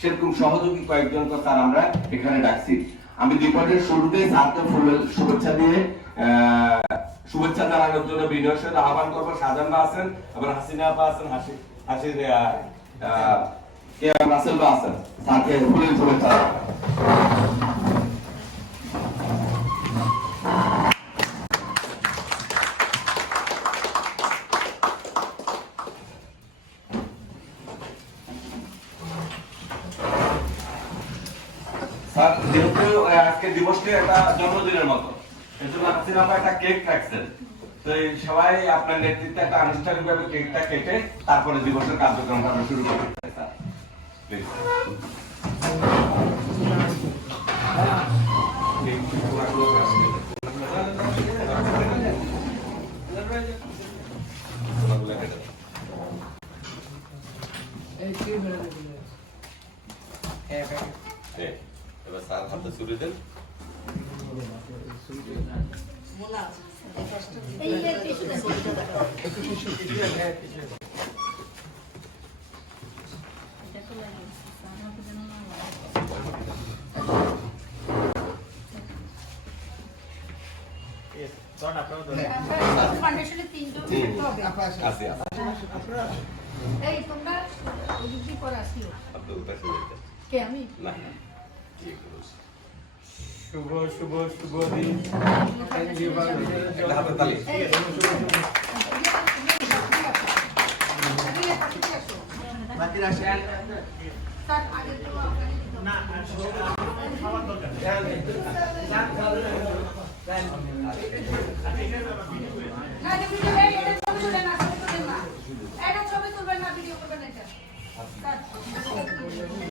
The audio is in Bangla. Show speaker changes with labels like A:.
A: সেরকম সহযোগী কয়েকজনকে স্যার আমরা এখানে ডাকছি আমি দ্বিপদের শুরুতে স্যারকে শুভেচ্ছা দিয়ে শুভেচ্ছা জানানোর জন্য বিনয় সাথে আহ্বান করব। সাজান আছেন, আবার হাসিনা আপা আছেন, হাসি হাসির রাসেল বা আছেন? স্যারকে শুভেচ্ছা যেহেতু আজকে দিবসটি একটা জন্মদিনের মতো এর জন্য হাসিনা একটা কেক রাখছেন তো এই সবাই আপনার নেতৃত্বে একটা আনুষ্ঠানিকভাবে কেকটা কেটে তারপরে দিবসের কার্যক্রমটা আমরা শুরু করতে চাই স্যার. এবার স্যার হাতে ছুরি দেন। আসি
B: এই তোমরা ওদিকে পরে আসিও।
A: আব্দুল কাছে
B: কে আমি?
A: না। কি
C: শুভ শুভ শুভ দিন।
A: একটা হাতে তালি।